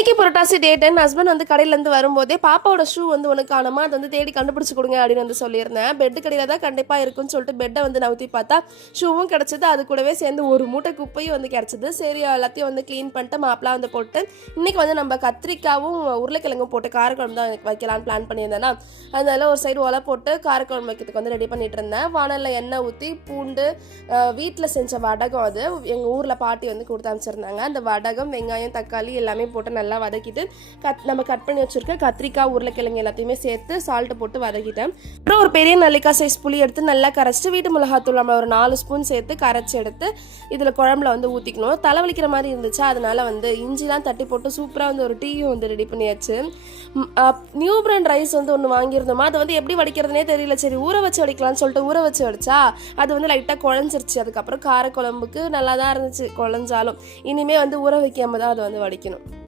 இன்னைக்கு புரட்டாசி date husband வந்து கடையிலேருந்து வரும்போதே பாப்பாவோட ஷூ வந்து ஒன்று காணுமா, அதை வந்து தேடி கண்டுபிடிச்சி கொடுங்க அப்படின்னு வந்து சொல்லியிருந்தேன். பெட்டு கடையில் தான் கண்டிப்பாக இருக்குன்னு சொல்லிட்டு பெட்டை வந்து நவுத்தி பார்த்தா ஷூவும் கிடச்சிது. அது கூடவே சேர்ந்து ஒரு மூட்டை குப்பையும் வந்து கிடச்சிது. சரி எல்லாத்தையும் வந்து க்ளீன் பண்ணிட்டு மாப்பிளா வந்து போட்டு இன்றைக்கி வந்து நம்ம கத்திரிக்காவும் உருளைக்கிழங்கும் போட்டு காரக்குழம்பு தான் வைக்கலான்னு பிளான் பண்ணியிருந்தேன்னா, அதனால ஒரு சைடு ஒலை போட்டு காரக்குழம்பு வைக்கிறதுக்கு வந்து ரெடி பண்ணிட்டு இருந்தேன். வானலில் எண்ணெய் ஊற்றி பூண்டு வீட்டில் செஞ்ச வடகம், அது எங்கள் ஊரில் பாட்டி வந்து கொடுத்து அமைச்சிருந்தாங்க. அந்த வடகம் வெங்காயம் தக்காளி எல்லாமே போட்டு நல்லா வதக்கிட்டு நம்ம கட் பண்ணி வச்சிருக்க கத்திரிக்காய் உருளைக்கிழங்கு எல்லாத்தையுமே சேர்த்து சால்ட்டு போட்டு வதக்கிட்டேன். அப்புறம் ஒரு பெரிய நெல்லிக்காய் சைஸ் புளி எடுத்து நல்லா கரைச்சிட்டு வீட்டு மிளகாத்தூள் நம்ம ஒரு 4 ஸ்பூன் சேர்த்து கரைச்சி எடுத்து இதில் குழம்புல வந்து ஊற்றிக்கணும். தலைவலிக்கிற மாதிரி இருந்துச்சு, அதனால வந்து இஞ்சிலாம் தட்டி போட்டு சூப்பராக வந்து ஒரு டீயும் வந்து ரெடி பண்ணியாச்சு. நியூ பிராண்ட் ரைஸ் வந்து ஒன்று வாங்கியிருந்தோமா, அதை வந்து எப்படி வடிக்கிறதுனே தெரியல. சரி ஊற வச்சு வடிக்கலாம்னு சொல்லிட்டு ஊற வச்சு வடிச்சா அது வந்து லைட்டாக குழஞ்சிருச்சு. அதுக்கப்புறம் காரக்குழம்புக்கு நல்லா தான் இருந்துச்சு குழஞ்சாலும். இனிமேல் வந்து ஊற வைக்காம தான் அதை வந்து வடிக்கணும்.